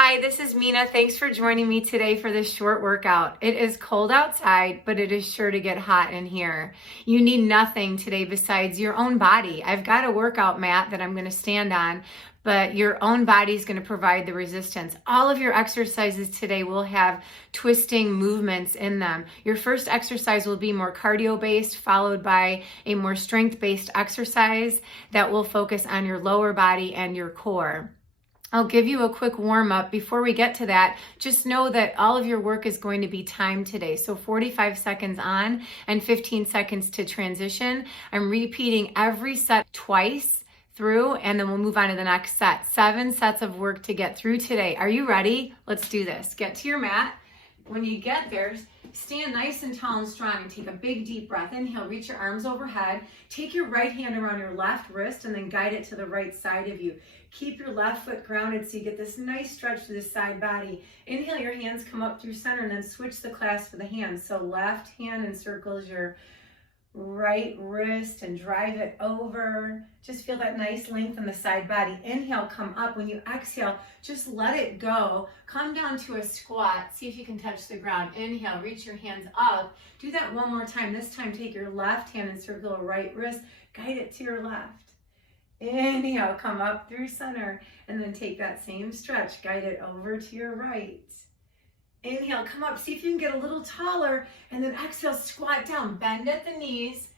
Hi, this is Mina. Thanks for joining me today for this short workout. It is cold outside, but it is sure to get hot in here. You need nothing today besides your own body. I've got a workout mat that I'm going to stand on, but your own body is going to provide the resistance. All of your exercises today will have twisting movements in them. Your first exercise will be more cardio-based, followed by a more strength-based exercise that will focus on your lower body and your core. I'll give you a quick warm up. Before we get to that, just know that all of your work is going to be timed today. So 45 seconds on and 15 seconds to transition. I'm repeating every set twice through, and then we'll move on to the next set. 7 sets of work to get through today. Are you ready? Let's do this. Get to your mat. When you get there, stand nice and tall and strong and take a big deep breath. Inhale, reach your arms overhead. Take your right hand around your left wrist and then guide it to the right side of you. Keep your left foot grounded so you get this nice stretch to the side body. Inhale, your hands come up through center and then switch the clasp of the hands. So left hand encircles your right wrist and drive it over. Just feel that nice length in the side body. Inhale, come up. When you exhale, just let it go. Come down to a squat. See if you can touch the ground. Inhale, reach your hands up. Do that one more time. This time, take your left hand and circle a right wrist. Guide it to your left. Inhale, come up through center, and then take that same stretch. Guide it over to your right. Inhale, come up. See if you can get a little taller, and then exhale, squat down. Bend at the knees,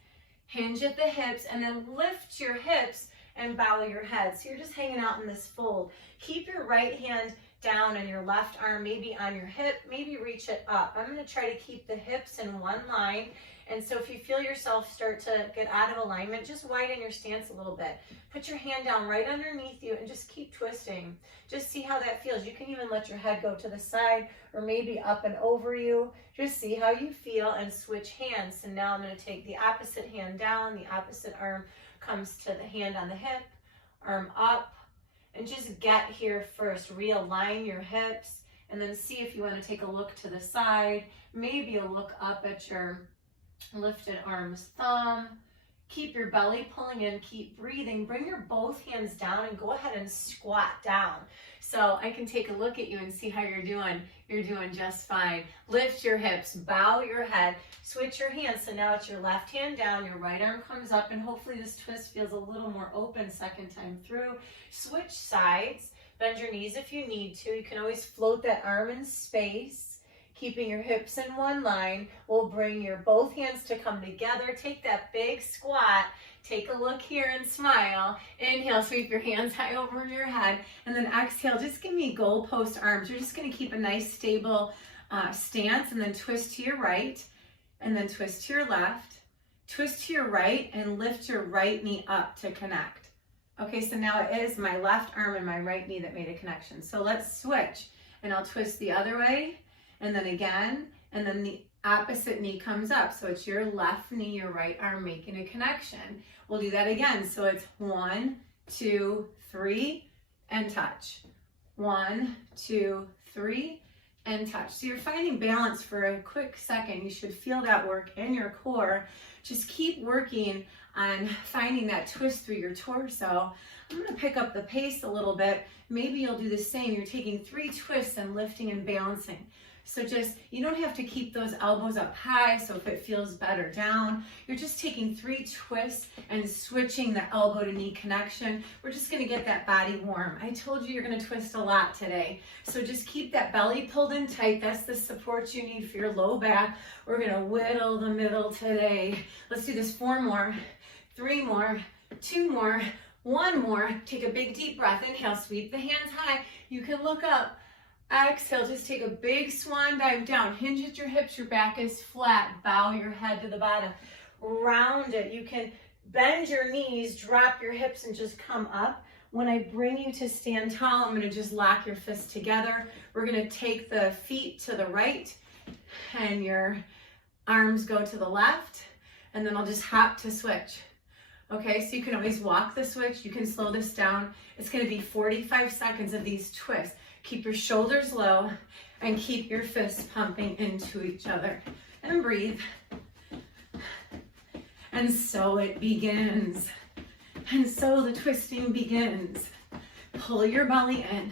hinge at the hips, and then lift your hips and bow your head. So you're just hanging out in this fold. Keep your right hand down and your left arm maybe on your hip, maybe reach it up. I'm going to try to keep the hips in one line. And so if you feel yourself start to get out of alignment, just widen your stance a little bit. Put your hand down right underneath you and just keep twisting. Just see how that feels. You can even let your head go to the side or maybe up and over you. Just see how you feel and switch hands. So now I'm going to take the opposite hand down. The opposite arm comes to the hand on the hip, arm up, and just get here first. Realign your hips and then see if you want to take a look to the side, maybe a look up at your lifted arms, thumb. Keep your belly pulling in, keep breathing. Bring your both hands down and go ahead and squat down. So I can take a look at you and see how you're doing. You're doing just fine. Lift your hips, bow your head, switch your hands. So now it's your left hand down, your right arm comes up, and hopefully this twist feels a little more open second time through. Switch sides, bend your knees if you need to. You can always float that arm in space. Keeping your hips in one line, we'll bring your both hands to come together. Take that big squat. Take a look here and smile. Inhale, sweep your hands high over your head. And then exhale, just give me goalpost arms. You're just going to keep a nice stable stance and then twist to your right and then twist to your left. Twist to your right and lift your right knee up to connect. Okay, so now it is my left arm and my right knee that made a connection. So let's switch. And I'll twist the other way. And then again, and then the opposite knee comes up. So it's your left knee, your right arm making a connection. We'll do that again. So it's 1, 2, 3, and touch. 1, 2, 3, and touch. So you're finding balance for a quick second. You should feel that work in your core. Just keep working on finding that twist through your torso. I'm going to pick up the pace a little bit. Maybe you'll do the same. You're taking 3 twists and lifting and balancing. So just, you don't have to keep those elbows up high, so if it feels better down, you're just taking 3 twists and switching the elbow to knee connection. We're just gonna get that body warm. I told you you're gonna twist a lot today. So just keep that belly pulled in tight. That's the support you need for your low back. We're gonna whittle the middle today. Let's do this 4 more, 3 more, 2 more, 1 more. Take a big deep breath. Inhale, sweep the hands high. You can look up. Exhale, just take a big swan dive down. Hinge at your hips, your back is flat. Bow your head to the bottom. Round it. You can bend your knees, drop your hips, and just come up. When I bring you to stand tall, I'm going to just lock your fists together. We're going to take the feet to the right, and your arms go to the left, and then I'll just hop to switch. Okay, so you can always walk the switch. You can slow this down. It's going to be 45 seconds of these twists. Keep your shoulders low and keep your fists pumping into each other. And breathe. And so it begins. And so the twisting begins. Pull your belly in.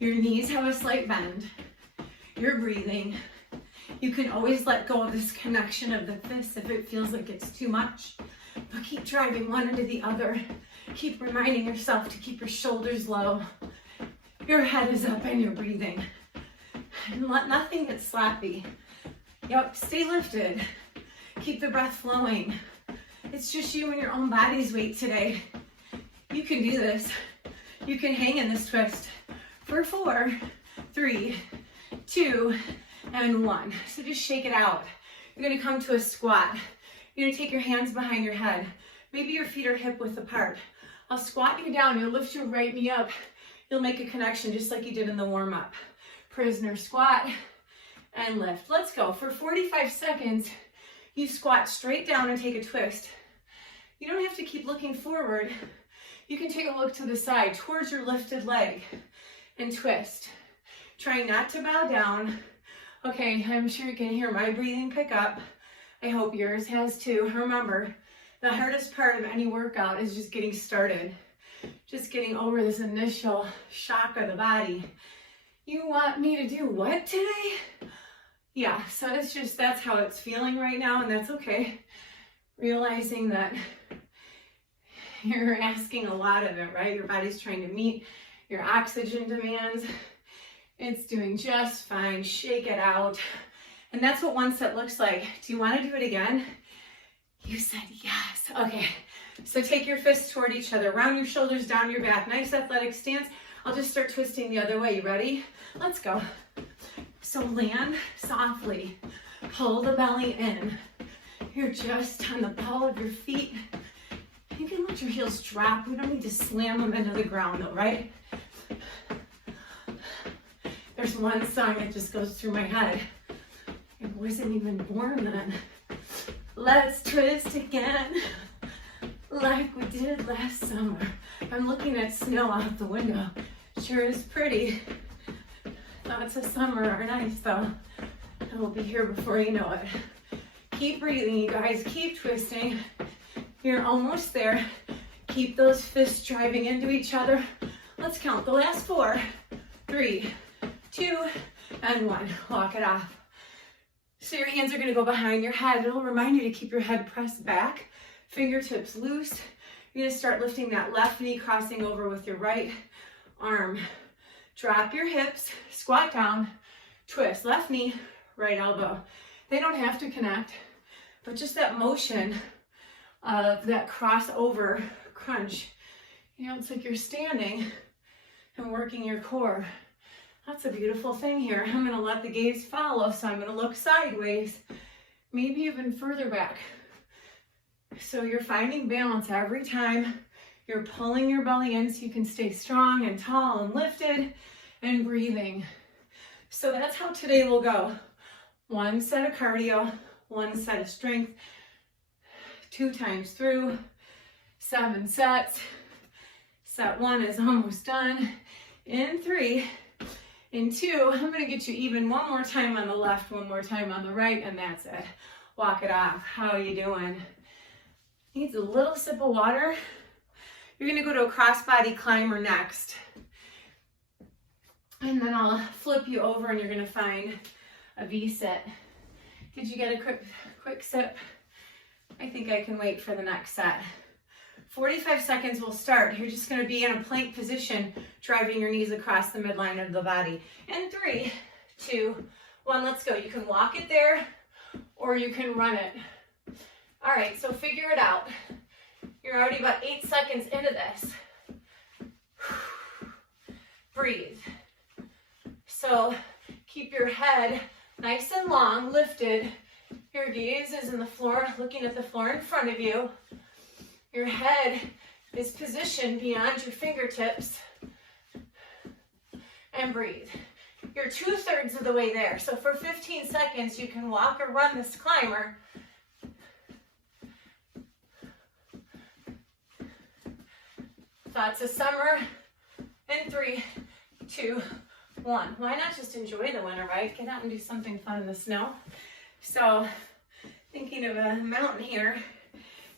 Your knees have a slight bend. You're breathing. You can always let go of this connection of the fists if it feels like it's too much. But keep driving one into the other. Keep reminding yourself to keep your shoulders low. Your head is up and you're breathing. And let nothing get slappy. Yep, stay lifted. Keep the breath flowing. It's just you and your own body's weight today. You can do this. You can hang in this twist for 4, 3, 2, and 1. So just shake it out. You're gonna come to a squat. You're gonna take your hands behind your head. Maybe your feet are hip width apart. I'll squat you down. You'll lift your right knee up. You'll make a connection just like you did in the warm-up. Prisoner squat and lift. Let's go. For 45 seconds, you squat straight down and take a twist. You don't have to keep looking forward. You can take a look to the side towards your lifted leg and twist. Try not to bow down. Okay, I'm sure you can hear my breathing pick up. I hope yours has too. Remember, the hardest part of any workout is just getting started. Just getting over this initial shock of the body. You want me to do what today? Yeah, so it's just, that's how it's feeling right now, and that's okay. Realizing that you're asking a lot of it, right? Your body's trying to meet your oxygen demands. It's doing just fine. Shake it out. And that's what one set looks like. Do you want to do it again? You said yes. Okay, so take your fists toward each other. Round your shoulders down your back. Nice athletic stance. I'll just start twisting the other way. You ready? Let's go. So land softly. Pull the belly in. You're just on the ball of your feet. You can let your heels drop. We don't need to slam them into the ground though, right? There's one song that just goes through my head. It wasn't even born then. Let's twist again, like we did last summer. I'm looking at snow out the window. Sure is pretty. Thoughts of summer are nice though. And we'll be here before you know it. Keep breathing, you guys. Keep twisting. You're almost there. Keep those fists driving into each other. Let's count the last 4, 3, 2, and 1. Walk it off. So your hands are going to go behind your head. It'll remind you to keep your head pressed back, fingertips loose. You're going to start lifting that left knee, crossing over with your right arm. Drop your hips, squat down, twist. Left knee, right elbow. They don't have to connect, but just that motion of that crossover crunch. You know, it's like you're standing and working your core. That's a beautiful thing here. I'm going to let the gaze follow, so I'm going to look sideways, maybe even further back. So you're finding balance every time. You're pulling your belly in so you can stay strong and tall and lifted and breathing. So that's how today will go. 1 set of cardio, 1 set of strength, 2 times through, 7 sets. Set 1 is almost done. In 3, in 2, I'm going to get you even one more time on the left, one more time on the right, and that's it. Walk it off. How are you doing? Needs a little sip of water. You're going to go to a crossbody climber next. And then I'll flip you over and you're going to find a V-sit. Did you get a quick sip? I think I can wait for the next set. 45 seconds will start. You're just going to be in a plank position, driving your knees across the midline of the body. In 3, 2, 1, let's go. You can walk it there or you can run it. All right, so figure it out. You're already about 8 seconds into this. Breathe. So keep your head nice and long, lifted. Your gaze is in the floor, looking at the floor in front of you. Your head is positioned beyond your fingertips. And breathe. You're 2/3 of the way there. So for 15 seconds, you can walk or run this climber. Thoughts of summer. In 3, 2, 1. Why not just enjoy the winter, right? Get out and do something fun in the snow. So, thinking of a mountain here.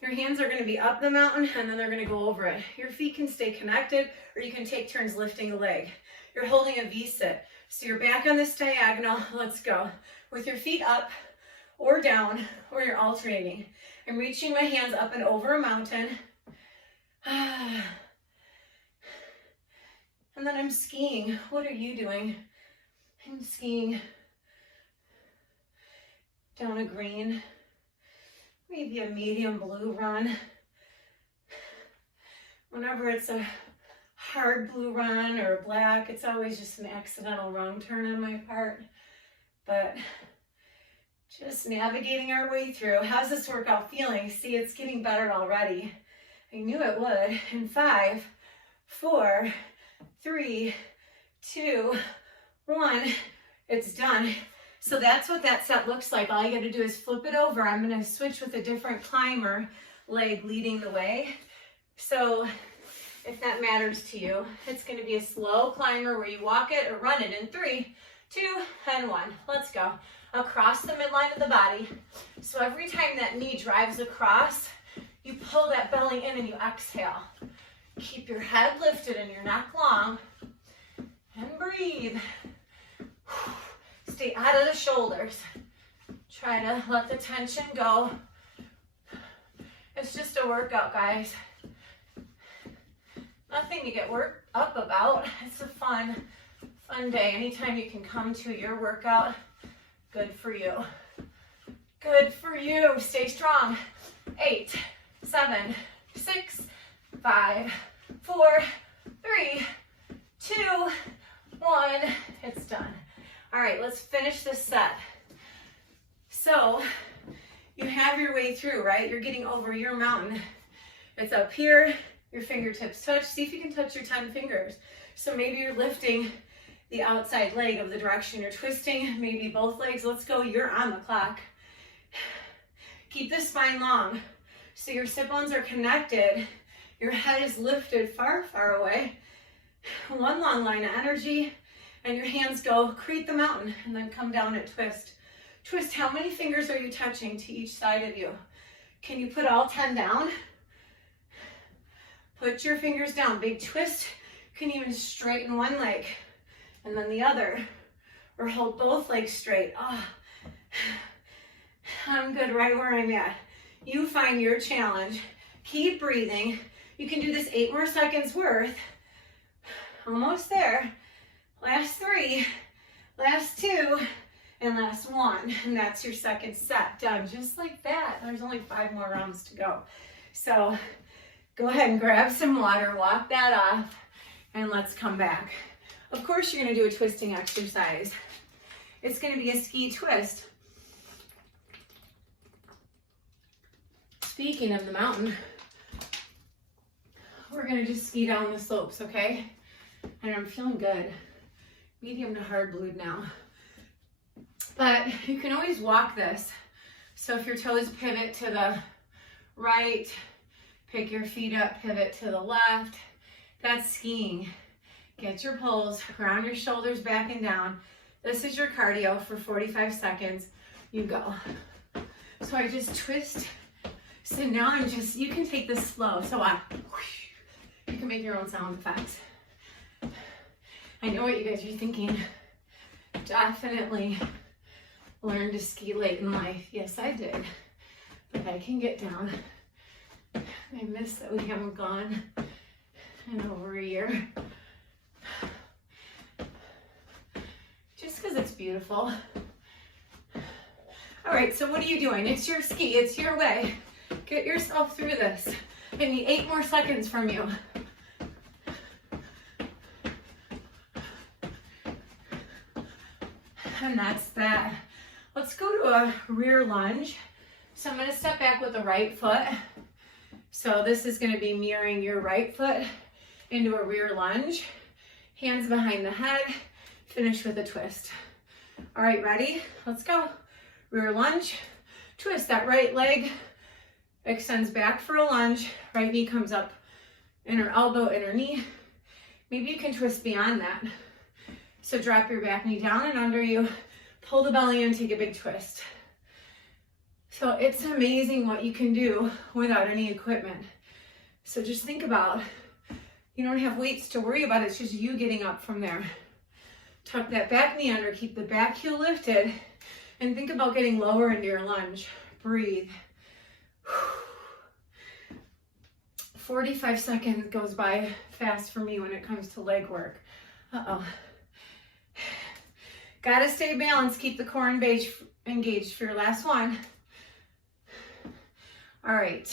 Your hands are gonna be up the mountain and then they're gonna go over it. Your feet can stay connected or you can take turns lifting a leg. You're holding a V-sit. So you're back on this diagonal, let's go. With your feet up or down, or you're alternating. I'm reaching my hands up and over a mountain. And then I'm skiing. What are you doing? I'm skiing down a green, maybe a medium blue run. Whenever it's a hard blue run or black, it's always just an accidental wrong turn on my part. But just navigating our way through. How's this workout feeling? See, it's getting better already. I knew it would. In 5, 4, 3, 2, 1, it's done. So that's what that set looks like. All you gotta do is flip it over. I'm gonna switch with a different climber leg leading the way. So if that matters to you, it's gonna be a slow climber where you walk it or run it in 3, 2, and 1. Let's go. Across the midline of the body. So every time that knee drives across, you pull that belly in and you exhale. Keep your head lifted and your neck long. And breathe. Stay out of the shoulders. Try to let the tension go. It's just a workout, guys. Nothing to get worked up about. It's a fun day. Anytime you can come to your workout, good for you. Good for you. Stay strong. 8, 7, 6, 5, 4, 3, 2, 1. It's done. All right, let's finish this set. So you have your way through, right? You're getting over your mountain. It's up here. Your fingertips touch. See if you can touch your 10 fingers. So maybe you're lifting the outside leg of the direction you're twisting, maybe both legs. Let's go. You're on the clock. Keep the spine long. So your sit bones are connected. Your head is lifted far, far away. One long line of energy. And your hands go create the mountain and then come down and twist. Twist. How many fingers are you touching to each side of you? Can you put all 10 down? Put your fingers down. Big twist. You can even straighten one leg and then the other. Or hold both legs straight. Oh, I'm good right where I'm at. You find your challenge. Keep breathing. You can do this 8 more seconds worth. Almost there. Last 3, last 2, and last 1. And that's your second set. Done just like that. There's only 5 more rounds to go. So go ahead and grab some water, walk that off, and let's come back. Of course, you're gonna do a twisting exercise. It's gonna be a ski twist. Speaking of the mountain, we're gonna just ski down the slopes, okay? And I'm feeling good. Medium to hard blued now. But you can always walk this. So if your toes pivot to the right, pick your feet up, pivot to the left. That's skiing. Get your pulse, ground your shoulders back and down. This is your cardio for 45 seconds. You go. So I just twist. So now I'm just, you can take this slow. So you can make your own sound effects. I know what you guys are thinking. Definitely learned to ski late in life. Yes, I did. But I can get down. I miss that we haven't gone in over a year. Just because it's beautiful. All right, so what are you doing? It's your ski. It's your way. Get yourself through this. I need 8 more seconds from you. And that's that. Let's go to a rear lunge. So I'm gonna step back with the right foot. So this is gonna be mirroring your right foot into a rear lunge. Hands behind the head, finish with a twist. All right, ready? Let's go. Rear lunge, twist. That right leg extends back for a lunge. Right knee comes up, inner elbow, inner knee. Maybe you can twist beyond that. So drop your back knee down and under you. Pull the belly in, take a big twist. So it's amazing what you can do without any equipment. So just think about, you don't have weights to worry about, it's just you getting up from there. Tuck that back knee under, keep the back heel lifted, and think about getting lower into your lunge. Breathe. 45 seconds goes by fast for me when it comes to leg work. Uh-oh. Gotta stay balanced, keep the core engaged for your last one. All right,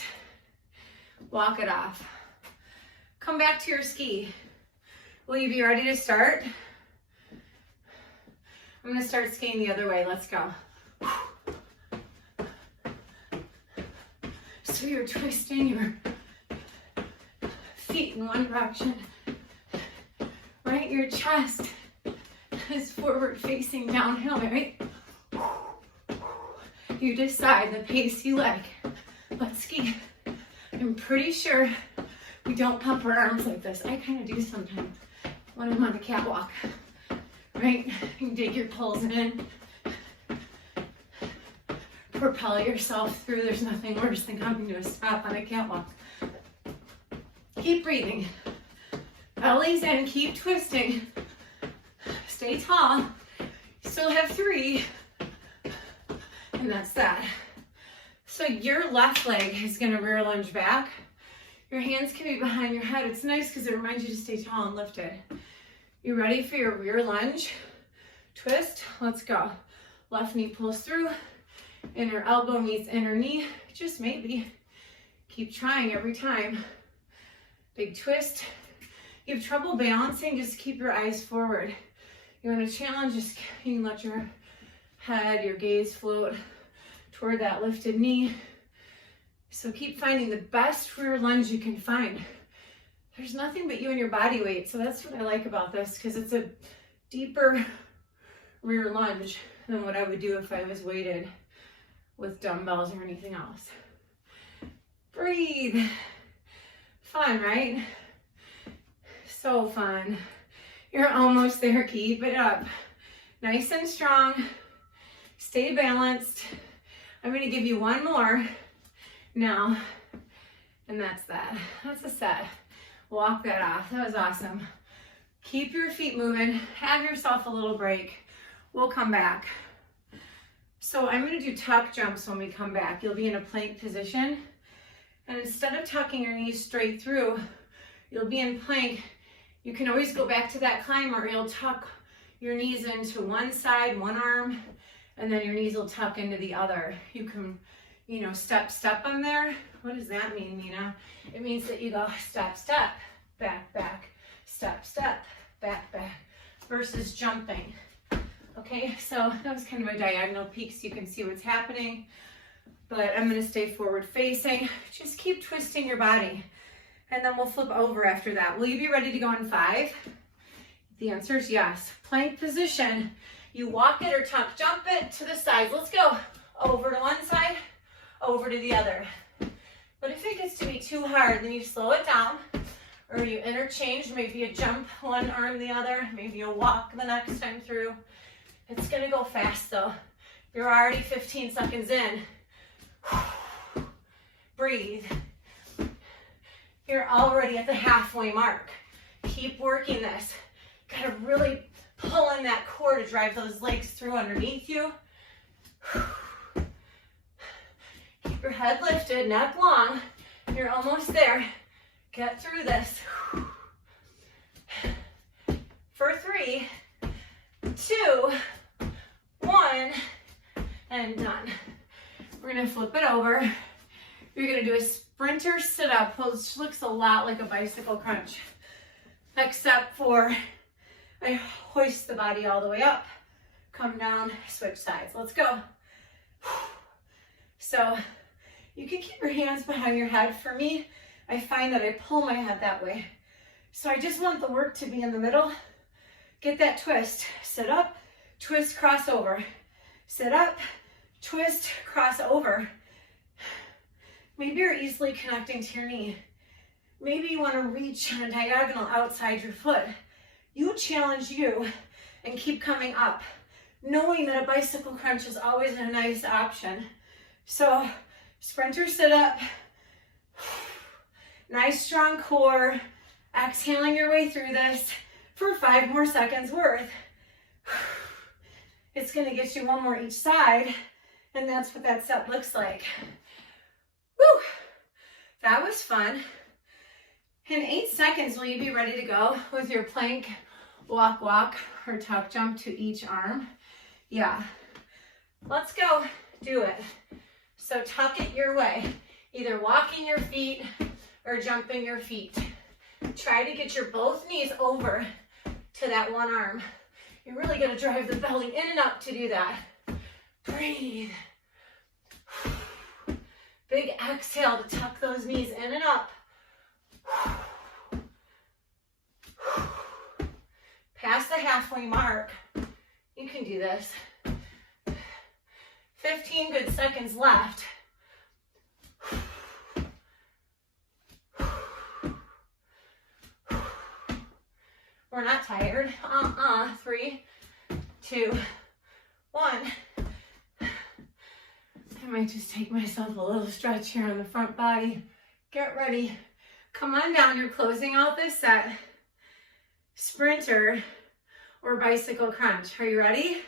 walk it off. Come back to your ski. Will you be ready to start? I'm gonna start skiing the other way, let's go. So you're twisting your feet in one direction, right? Your chest is forward facing downhill, right? You decide the pace you like. Let's ski. I'm pretty sure we don't pump our arms like this. I kind of do sometimes when I'm on the catwalk, right? You dig your toes in, propel yourself through. There's nothing worse than coming to a stop on a catwalk. Keep breathing. Belly's in, keep twisting. Stay tall. You still have 3. And that's that. So your left leg is gonna rear lunge back. Your hands can be behind your head. It's nice because it reminds you to stay tall and lifted. You ready for your rear lunge? Twist, let's go. Left knee pulls through. Inner elbow meets inner knee. Just maybe. Keep trying every time. Big twist. You have trouble balancing, just keep your eyes forward. You want to challenge, just you can let your head, your gaze float toward that lifted knee. So keep finding the best rear lunge you can find. There's nothing but you and your body weight, so that's what I like about this, because it's a deeper rear lunge than what I would do if I was weighted with dumbbells or anything else. Breathe. Fun, right? So fun. You're almost there, keep it up. Nice and strong. Stay balanced. I'm gonna give you one more now, and that's that. That's a set. Walk that off, that was awesome. Keep your feet moving, have yourself a little break. We'll come back. So I'm gonna do tuck jumps when we come back. You'll be in a plank position, and instead of tucking your knees straight through, you'll be in plank. You can always go back to that climb, or you'll tuck your knees into one side, one arm, and then your knees will tuck into the other. You can, step on there. What does that mean, Nina? It means that you go step, step, back, back, step, step, back, back, versus jumping. Okay, so that was kind of a diagonal peek so you can see what's happening, but I'm gonna stay forward facing. Just keep twisting your body, and then we'll flip over after that. Will you be ready to go in 5? The answer is yes. Plank position. You walk it or tuck, jump it to the side. Let's go. Over to one side, over to the other. But if it gets to be too hard, then you slow it down, or you interchange. Maybe you jump one arm the other. Maybe you'll walk the next time through. It's gonna go fast though. You're already 15 seconds in. Breathe. You're already at the halfway mark. Keep working this. Gotta really pull in that core to drive those legs through underneath you. Keep your head lifted, neck long. You're almost there. Get through this. For 3, 2, 1, and done. We're gonna flip it over. You're gonna do a sprinter sit-up, which looks a lot like a bicycle crunch, except for I hoist the body all the way up, come down, switch sides. Let's go. So you can keep your hands behind your head. For me, I find that I pull my head that way. So I just want the work to be in the middle. Get that twist. Sit up, twist, cross over. Sit up, twist, cross over. Maybe you're easily connecting to your knee. Maybe you want to reach on a diagonal outside your foot. You challenge you and keep coming up, knowing that a bicycle crunch is always a nice option. So sprinter sit up, nice strong core, exhaling your way through this for 5 more seconds worth. It's gonna get you 1 more each side, and that's what that set looks like. Woo! That was fun. In 8 seconds, will you be ready to go with your plank, walk, walk, or tuck jump to each arm? Yeah. Let's go do it. So tuck it your way, either walking your feet or jumping your feet. Try to get your both knees over to that one arm. You're really gonna drive the belly in and up to do that. Breathe. Big exhale to tuck those knees in and up. Past the halfway mark. You can do this. 15 good seconds left. We're not tired. 3, 2, 1. I might just take myself a little stretch here on the front body. Get ready. Come on down. You're closing out this set. Sprinter or bicycle crunch. Are you ready?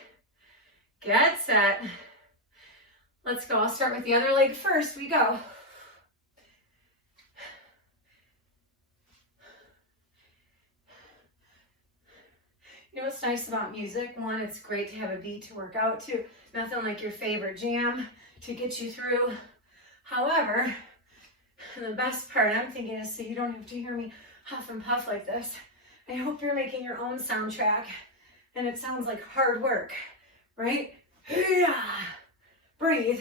Get set. Let's go. I'll start with the other leg first. We go. You know what's nice about music? One, it's great to have a beat to work out to. Nothing like your favorite jam to get you through. However, the best part I'm thinking is so you don't have to hear me huff and puff like this. I hope you're making your own soundtrack and it sounds like hard work, right? Breathe.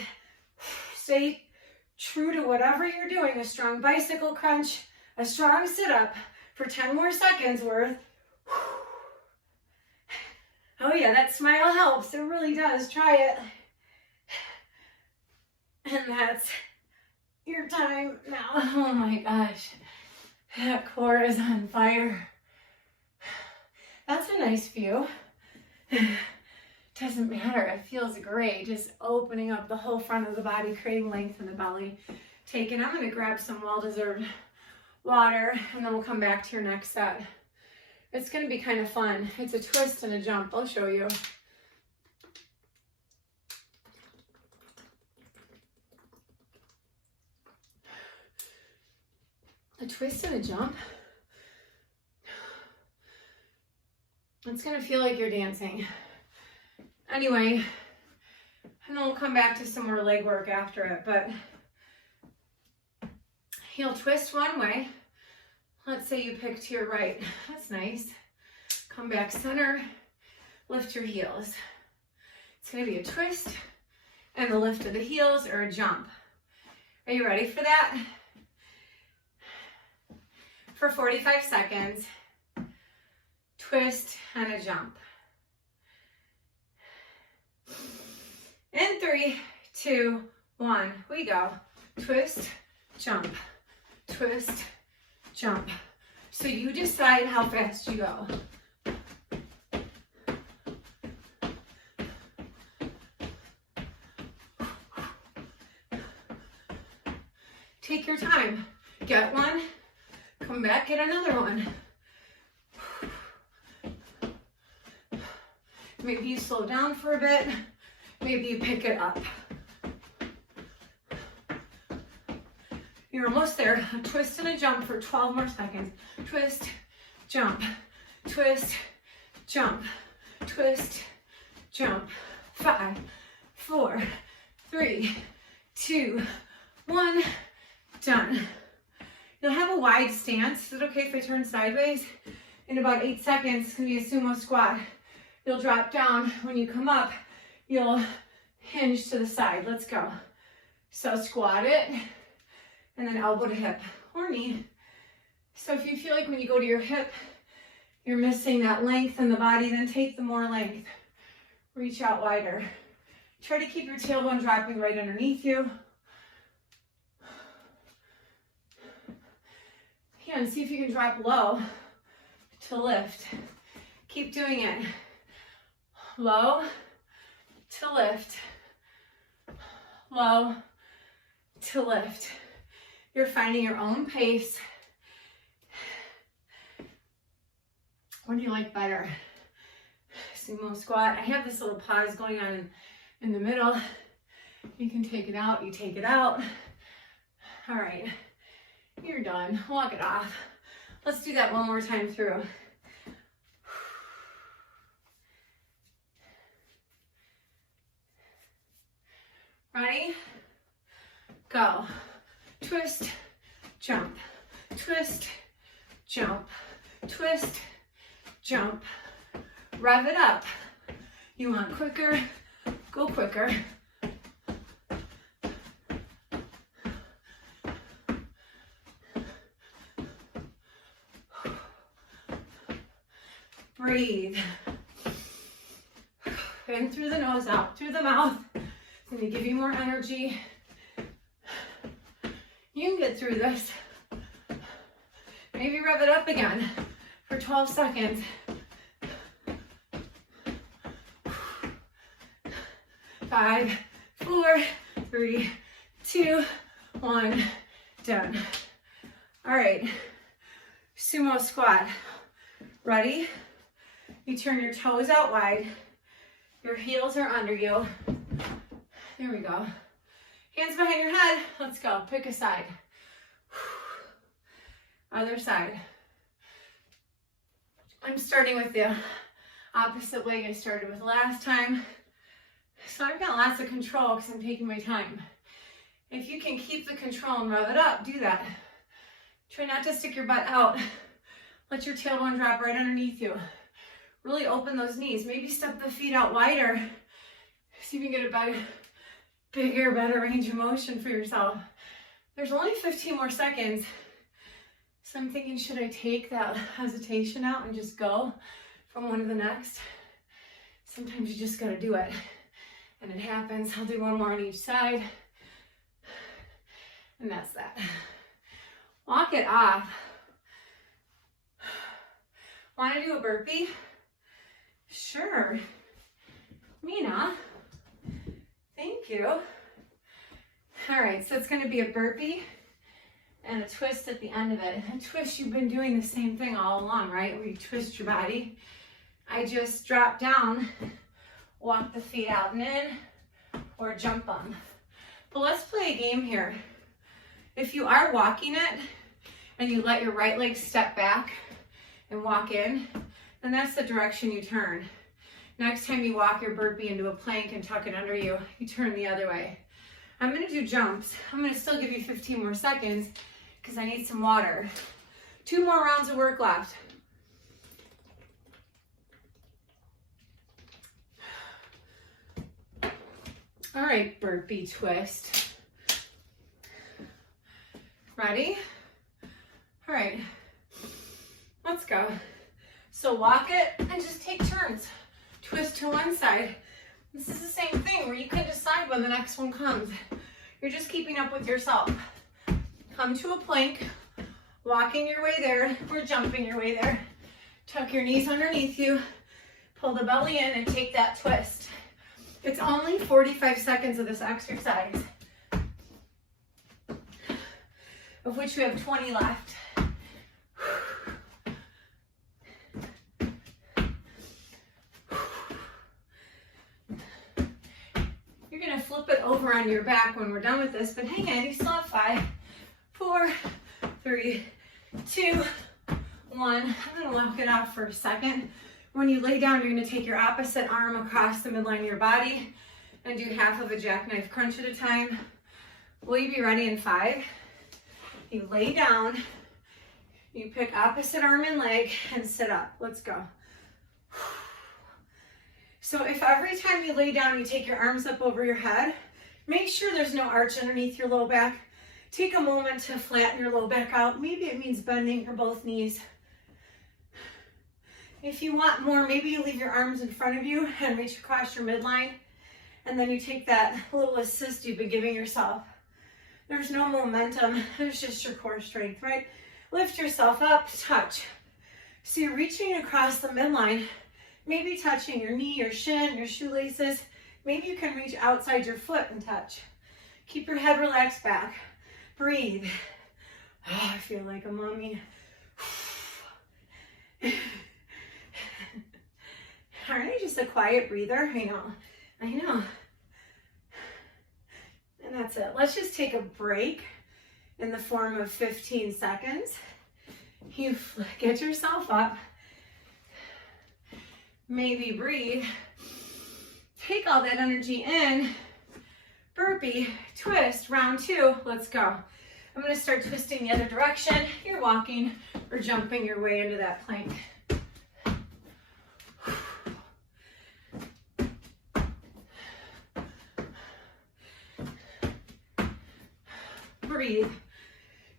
Stay true to whatever you're doing. A strong bicycle crunch, a strong sit-up for 10 more seconds worth. Oh yeah, that smile helps. It really does. Try it. And that's your time now. Oh my gosh. That core is on fire. That's a nice view. Doesn't matter. It feels great. Just opening up the whole front of the body, creating length in the belly. I'm going to grab some well-deserved water, and then we'll come back to your next set. It's going to be kind of fun. It's a twist and a jump. I'll show you. A twist and a jump. It's going to feel like you're dancing. Anyway, and then we'll come back to some more leg work after it, but you'll twist one way. Let's say you pick to your right. That's nice. Come back center, lift your heels. It's going to be a twist and the lift of the heels or a jump. Are you ready for that? For 45 seconds, twist and a jump. In 3, 2, 1, we go. Twist, jump, twist, jump. So you decide how fast you go. Take your time. Get one, come back, get another one. Maybe you slow down for a bit. Maybe you pick it up. You're almost there. A twist and a jump for 12 more seconds. Twist, jump, twist, jump, twist, jump. 5, 4, 3, 2, 1, done. You'll have a wide stance. Is it okay if I turn sideways? In about 8 seconds, it's gonna be a sumo squat. You'll drop down. When you come up, you'll hinge to the side. Let's go. So squat it, and then elbow to hip or knee. So if you feel like when you go to your hip, you're missing that length in the body, then take the more length. Reach out wider. Try to keep your tailbone dropping right underneath you. Yeah, and see if you can drop low to lift. Keep doing it. Low to lift. Low to lift. You're finding your own pace. What do you like better? Sumo squat. I have this little pause going on in the middle. You can take it out, you take it out. All right, you're done. Walk it off. Let's do that one more time through. Ready? Go. Twist, jump, twist, jump, twist, jump. Rev it up. You want quicker, go quicker. Breathe. In through the nose, out through the mouth. It's going to give you more energy. You can get through this. Maybe rev it up again for 12 seconds. 5, 4, 3, 2, 1, done. All right, sumo squat. Ready? You turn your toes out wide. Your heels are under you. There we go. Hands behind your head. Let's go. Pick a side. Other side. I'm starting with the opposite leg I started with last time. So I've got lots of control because I'm taking my time. If you can keep the control and rev it up, do that. Try not to stick your butt out. Let your tailbone drop right underneath you. Really open those knees. Maybe step the feet out wider so you can get a bigger, better range of motion for yourself. There's only 15 more seconds. So I'm thinking, should I take that hesitation out and just go from one to the next? Sometimes you just gotta do it. And it happens. I'll do one more on each side. And that's that. Walk it off. Want to do a burpee? Sure. Mina, thank you. All right, so it's going to be a burpee and a twist at the end of it. A twist, you've been doing the same thing all along, right? Where you twist your body. I just drop down, walk the feet out and in, or jump them. But let's play a game here. If you are walking it and you let your right leg step back and walk in, then that's the direction you turn. Next time you walk your burpee into a plank and tuck it under you, you turn the other way. I'm gonna do jumps. I'm gonna still give you 15 more seconds because I need some water. 2 more rounds of work left. All right, burpee twist. Ready? All right, let's go. So walk it and just take turns. Twist to one side. This is the same thing where you can decide when the next one comes. You're just keeping up with yourself. Come to a plank, walking your way there, or jumping your way there. Tuck your knees underneath you, pull the belly in and take that twist. It's only 45 seconds of this exercise, of which we have 20 left. You're gonna flip it over on your back when we're done with this, but hang on, you still have 5, 4, 3, 2, 1. I'm gonna walk it off for a second. When you lay down, you're gonna take your opposite arm across the midline of your body and do half of a jackknife crunch at a time. Will you be ready in 5? You lay down, you pick opposite arm and leg and sit up. Let's go. So if every time you lay down, you take your arms up over your head, make sure there's no arch underneath your low back. Take a moment to flatten your low back out. Maybe it means bending your both knees. If you want more, maybe you leave your arms in front of you and reach across your midline, and then you take that little assist you've been giving yourself. There's no momentum, there's just your core strength, right? Lift yourself up, touch. So you're reaching across the midline, maybe touching your knee, your shin, your shoelaces. Maybe you can reach outside your foot and touch. Keep your head relaxed back. Breathe. Oh, I feel like a mummy. Aren't I just a quiet breather? I know. And that's it. Let's just take a break in the form of 15 seconds. You get yourself up. Maybe breathe. Take all that energy in. Burpee, twist, round 2. Let's go. I'm going to start twisting the other direction. You're walking or jumping your way into that plank. Breathe.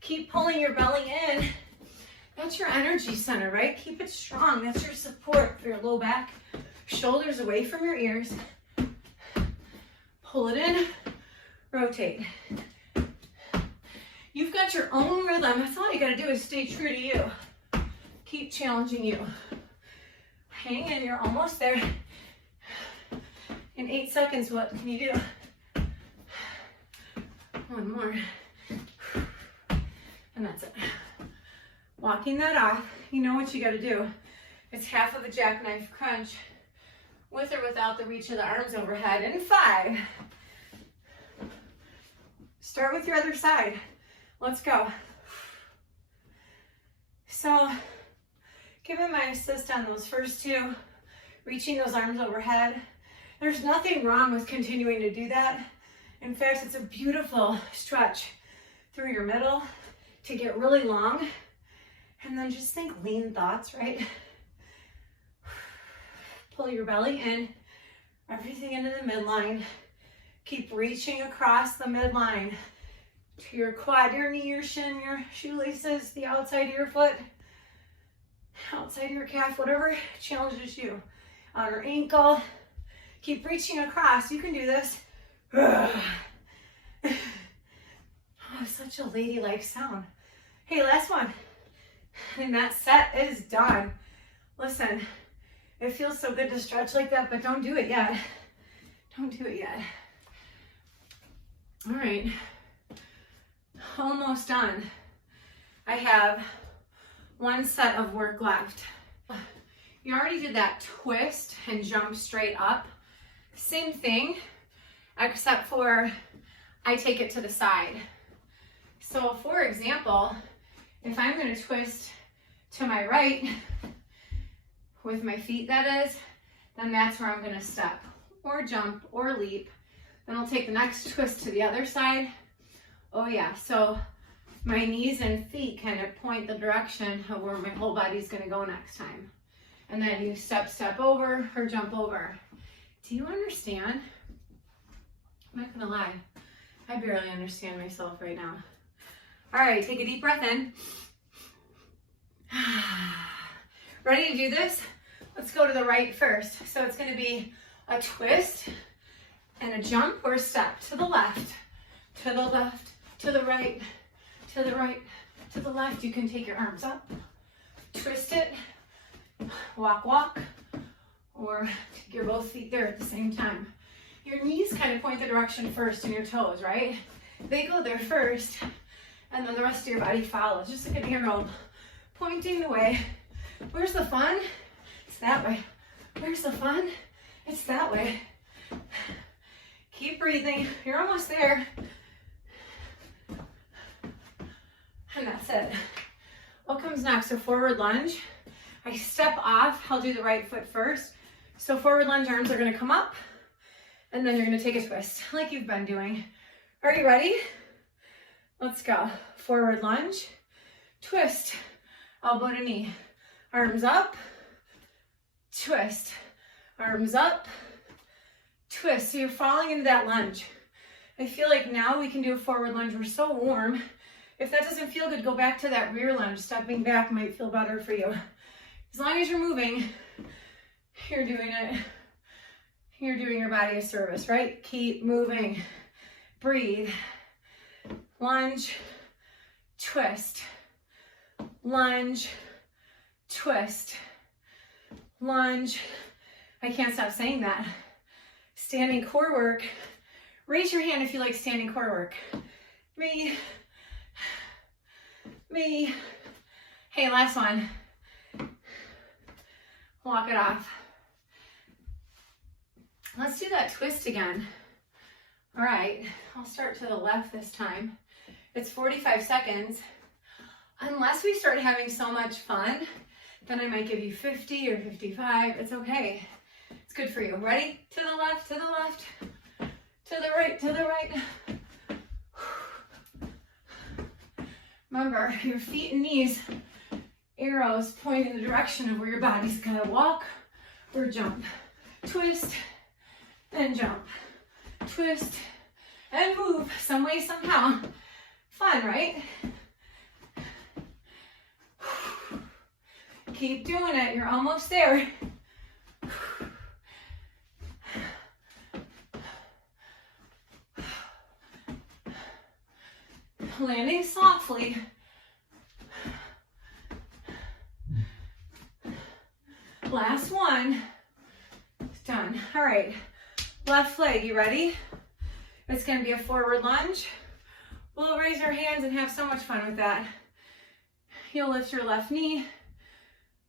Keep pulling your belly in. That's your energy center, right? Keep it strong. That's your support for your low back. Shoulders away from your ears. Pull it in. Rotate. You've got your own rhythm. That's all you got to do is stay true to you. Keep challenging you. Hang in. You're almost there. In 8 seconds, what can you do? One more. And that's it. Walking that off, you know what you got to do. It's half of a jackknife crunch with or without the reach of the arms overhead. In 5. Start with your other side. Let's go. So, giving my assist on those first 2, reaching those arms overhead. There's nothing wrong with continuing to do that. In fact, it's a beautiful stretch through your middle to get really long. And then just think lean thoughts, right? Pull your belly in, everything into the midline. Keep reaching across the midline to your quad, your knee, your shin, your shoelaces, the outside of your foot, outside of your calf, whatever challenges you. Outer ankle. Keep reaching across. You can do this. Oh, such a ladylike sound. Hey, last one. And that set is done. Listen, it feels so good to stretch like that, but don't do it yet. Don't do it yet. All right. Almost done. I have 1 set of work left. You already did that twist and jump straight up. Same thing, except for I take it to the side. So for example, if I'm going to twist to my right, with my feet that is, then that's where I'm going to step or jump or leap. Then I'll take the next twist to the other side. Oh yeah, so my knees and feet kind of point the direction of where my whole body's going to go next time. And then you step over or jump over. Do you understand? I'm not going to lie. I barely understand myself right now. All right, take a deep breath in. Ready to do this? Let's go to the right first. So it's going to be a twist and a jump or step to the left, to the left, to the right, to the right, to the left. You can take your arms up, twist it, walk, walk, or take your both feet there at the same time. Your knees kind of point the direction first and your toes, right? They go there first, and then the rest of your body follows, just like an arrow pointing the way. Where's the fun? It's that way. Where's the fun? It's that way. Keep breathing. You're almost there. And that's it. What comes next? So forward lunge. I step off. I'll do the right foot first. So forward lunge, arms are going to come up. And then you're going to take a twist like you've been doing. Are you ready? Let's go. Forward lunge. Twist. Elbow to knee. Arms up. Twist. Arms up. Twist. So you're falling into that lunge. I feel like now we can do a forward lunge. We're so warm. If that doesn't feel good, go back to that rear lunge. Stepping back might feel better for you. As long as you're moving, you're doing it. You're doing your body a service, right? Keep moving. Breathe. Lunge. Twist. Lunge. Twist. Lunge. I can't stop saying that. Standing core work Raise your hand if you like standing core work. Me. Hey, last one. Walk it off. Let's do that twist again. All right, I'll start to the left this time. It's 45 seconds. Unless we start having so much fun, then I might give you 50 or 55. It's okay. It's good for you. Ready? To the left, to the left, to the right, to the right. Remember, your feet and knees, arrows point in the direction of where your body's gonna walk or jump. Twist and jump. Twist and move. Some way, somehow. Fun, right? Keep doing it. You're almost there. Landing softly. Last one. Done. All right. Left leg, you ready? It's going to be a forward lunge. We'll raise our hands and have so much fun with that. You'll lift your left knee,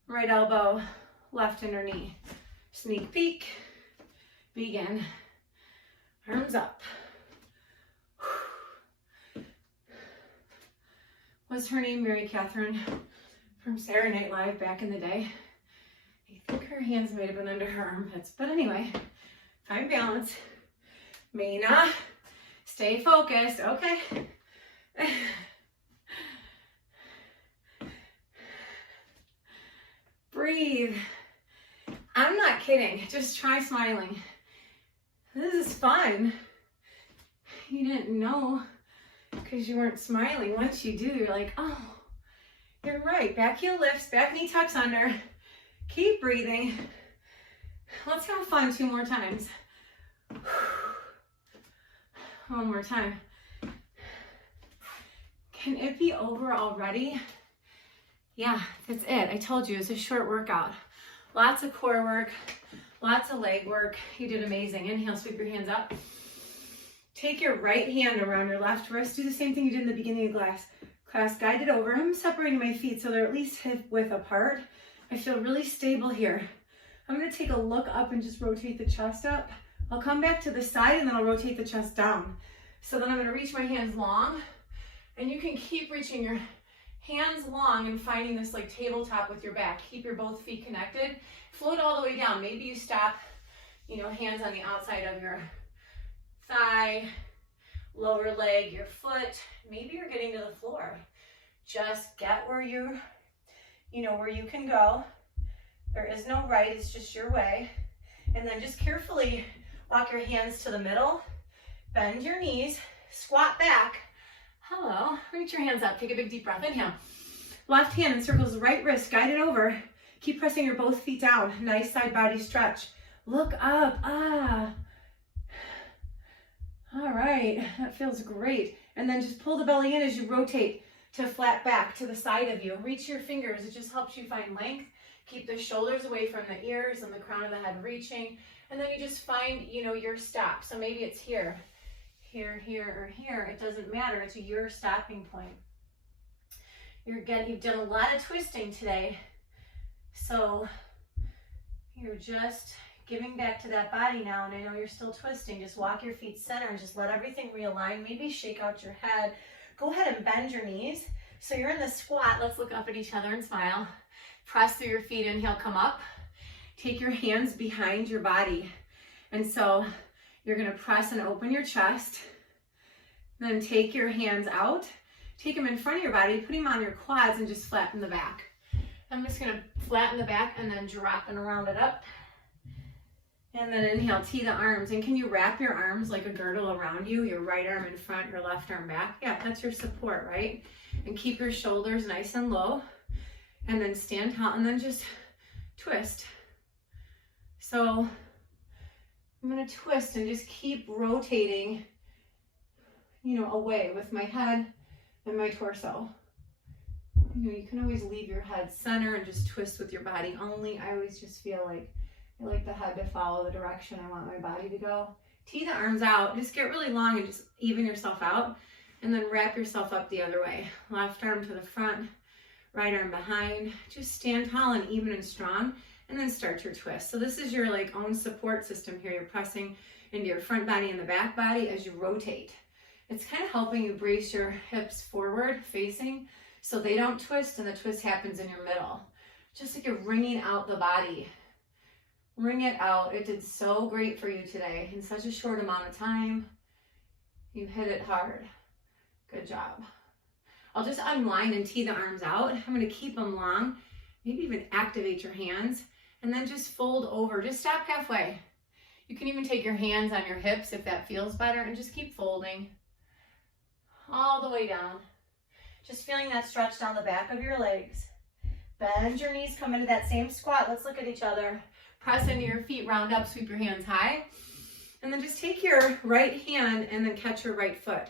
right elbow, left inner knee. Sneak peek. Begin. Arms up. What's her name? Mary Catherine from Saturday Night Live back in the day. I think her hands might have been under her armpits. But anyway, find balance. Mina, stay focused. Okay. Breathe. I'm not kidding. Just try smiling. This is fun. You didn't know because you weren't smiling. Once you do, you're like, oh, you're right. Back heel lifts, back knee tucks under. Keep breathing. Let's have fun 2 more times. One more time. Can it be over already? Yeah, that's it. I told you it's a short workout. Lots of core work, lots of leg work. You did amazing. Inhale, sweep your hands up. Take your right hand around your left wrist. Do the same thing you did in the beginning of class. Guide it over. I'm separating my feet so they're at least hip width apart. I feel really stable here. I'm going to take a look up and just rotate the chest up. I'll come back to the side and then I'll rotate the chest down. So then I'm going to reach my hands long, and you can keep reaching your hands long and finding this like tabletop with your back. Keep your both feet connected. Float all the way down. Maybe you stop, hands on the outside of your thigh, lower leg, your foot. Maybe you're getting to the floor. Just get where you can go. There is no right, it's just your way. And then just carefully walk your hands to the middle, bend your knees, squat back. Hello, reach your hands up, take a big deep breath, inhale. Left hand encircles the right wrist, guide it over. Keep pressing your both feet down, nice side body stretch. Look up, All right, that feels great. And then just pull the belly in as you rotate to flat back to the side of you. Reach your fingers, it just helps you find length. Keep the shoulders away from the ears and the crown of the head reaching. And then you just find, your stop. So maybe it's here, here, or here. It doesn't matter. It's your stopping point. You've done a lot of twisting today. So you're just giving back to that body now. And I know you're still twisting. Just walk your feet center and just let everything realign. Maybe shake out your head. Go ahead and bend your knees. So you're in the squat. Let's look up at each other and smile. Press through your feet, inhale, come up. Take your hands behind your body. And so you're gonna press and open your chest. Then take your hands out. Take them in front of your body, put them on your quads and just flatten the back. I'm just gonna flatten the back and then drop and round it up. And then inhale, tee the arms. And can you wrap your arms like a girdle around you? Your right arm in front, your left arm back. Yeah, that's your support, right? And keep your shoulders nice and low. And then stand tall and then just twist. So I'm gonna twist and just keep rotating, away with my head and my torso. You can always leave your head center and just twist with your body only. I always just feel like I like the head to follow the direction I want my body to go. Tee the arms out, just get really long and just even yourself out, and then wrap yourself up the other way. Left arm to the front, right arm behind. Just stand tall and even and strong, and then start your twist. So this is your like own support system here. You're pressing into your front body and the back body as you rotate. It's kind of helping you brace your hips forward facing so they don't twist and the twist happens in your middle. Just like you're wringing out the body. Wring it out. It did so great for you today in such a short amount of time. You hit it hard. Good job. I'll just unwind and tee the arms out. I'm going to keep them long. Maybe even activate your hands and then just fold over. Just stop halfway. You can even take your hands on your hips if that feels better and just keep folding all the way down. Just feeling that stretch down the back of your legs. Bend your knees, come into that same squat. Let's look at each other. Press into your feet, round up, sweep your hands high. And then just take your right hand and then catch your right foot.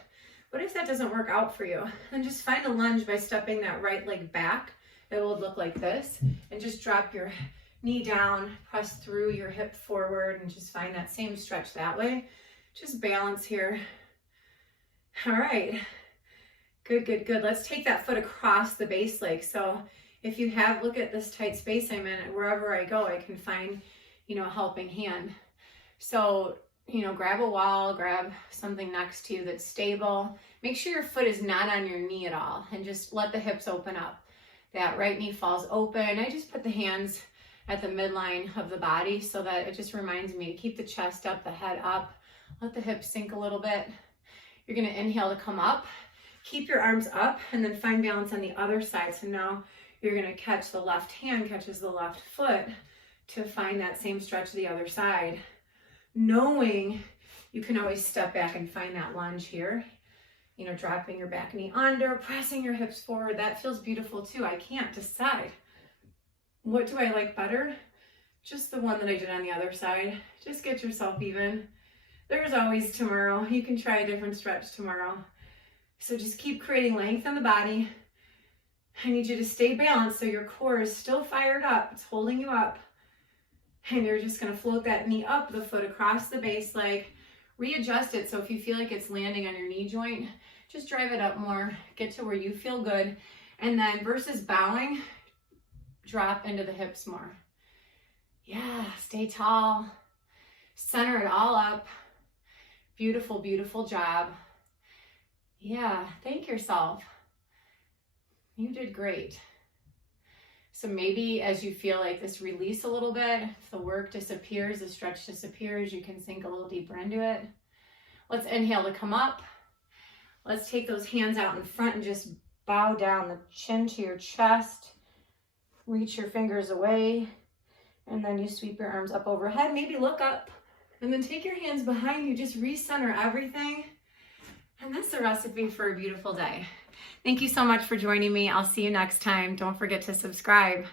What if that doesn't work out for you? Then just find a lunge by stepping that right leg back. It will look like this. And just drop your knee down, press through your hip forward, and just find that same stretch that way. Just balance here. All right. Good, good, good. Let's take that foot across the base leg. So if you have, look at this tight space I'm in, wherever I go, I can find, a helping hand. So, grab a wall, grab something next to you that's stable. Make sure your foot is not on your knee at all and just let the hips open up. That right knee falls open. I just put the hands at the midline of the body so that it just reminds me to keep the chest up, the head up, let the hips sink a little bit. You're going to inhale to come up, keep your arms up, and then find balance on the other side. So now you're going to catch the left hand, catches the left foot to find that same stretch to the other side. Knowing you can always step back and find that lunge here. Dropping your back knee under, pressing your hips forward. That feels beautiful too. I can't decide. What do I like better? Just the one that I did on the other side. Just get yourself even. There's always tomorrow. You can try a different stretch tomorrow. So just keep creating length in the body. I need you to stay balanced so your core is still fired up. It's holding you up. And you're just going to float that knee up, the foot across the base leg. Readjust it so if you feel like it's landing on your knee joint, just drive it up more. Get to where you feel good. And then versus bowing, drop into the hips more. Yeah, stay tall. Center it all up. Beautiful, beautiful job. Yeah, thank yourself. You did great. So maybe as you feel like this release a little bit, if the work disappears, the stretch disappears, you can sink a little deeper into it. Let's inhale to come up. Let's take those hands out in front and just bow down the chin to your chest. Reach your fingers away. And then you sweep your arms up overhead. Maybe look up. And then take your hands behind you. Just recenter everything. And that's the recipe for a beautiful day. Thank you so much for joining me. I'll see you next time. Don't forget to subscribe.